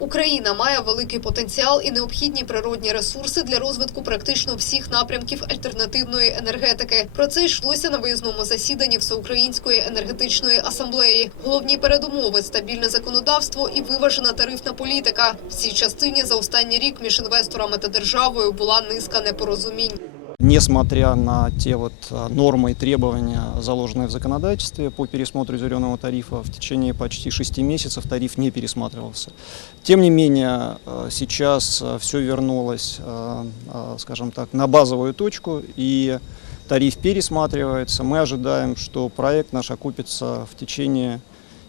Україна має великий потенціал і необхідні природні ресурси для розвитку практично всіх напрямків альтернативної енергетики. Про це йшлося на виїзному засіданні Всеукраїнської енергетичної асамблеї. Головні передумови стабільне законодавство і виважена тарифна політика. В цій частині за останній рік між інвесторами та державою була низка непорозумінь. Несмотря на те вот а, нормы и требования, заложенные в законодательстве по пересмотру зеленого тарифа, в течение почти шести месяцев тариф не пересматривался. Тем не менее, а, сейчас все вернулось, скажем так, на базовую точку, и тариф пересматривается. Мы ожидаем, что проект наш окупится в течение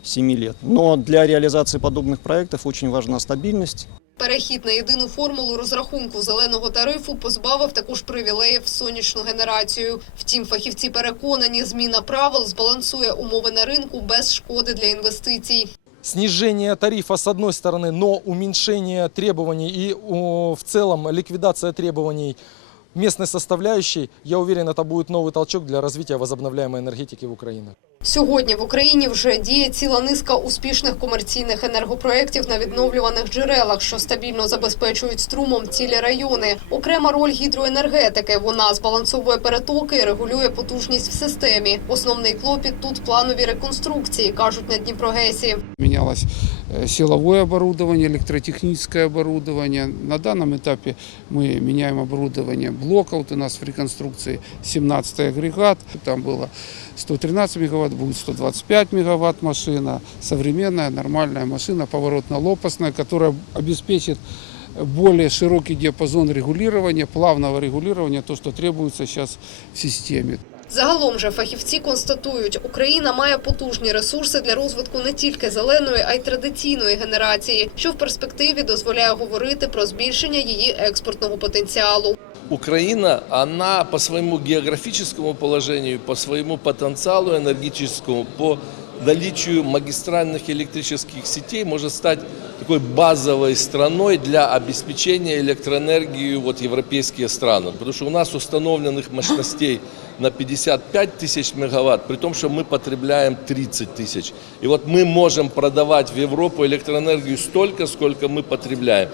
семи лет. Но для реализации подобных проектов очень важна стабильность, Перехід на єдину формулу розрахунку зеленого тарифу позбавив також привілеїв сонячну генерацію. Втім, фахівці переконані, зміна правил збалансує умови на ринку без шкоди для інвестицій. снижение тарифа с одной стороны, но уменьшение требований и в целом ликвидация требований местной составляющей, я уверен, это будет новый толчок для развития возобновляемой энергетики в Украине. Сьогодні в Україні вже діє ціла низка успішних комерційних енергопроєктів на відновлюваних джерелах, що стабільно забезпечують струмом цілі райони. Окрема роль гідроенергетики. Вона збалансовує перетоки і регулює потужність в системі. Основний клопіт тут планові реконструкції, кажуть на Дніпрогесі. Менялось э, силовое оборудование, электротехническое оборудование. На данном этапе мы меняем оборудование блока. Вот у нас в реконструкции 17 агрегат. Там было 113 мегаватт, будет 125 мегаватт машина. Современная, нормальная машина, поворотно-лопастная, которая обеспечит более широкий диапазон регулирования, плавного регулирования, то, что требуется сейчас в системе. Загалом же фахівці констатують, Україна має потужні ресурси для розвитку не тільки зеленої, а й традиційної генерації, що в перспективі дозволяє говорити про збільшення її експортного потенціалу. Украина, она по своему географическому положению, по своему потенциалу энергетическому, по наличию магистральных электрических сетей может стать такой базовой страной для обеспечения электроэнергией вот европейские страны. Потому что у нас установленных мощностей на 55 тысяч мегаватт, при том, что мы потребляем 30 тысяч. И вот мы можем продавать в Европу электроэнергию столько, сколько мы потребляем.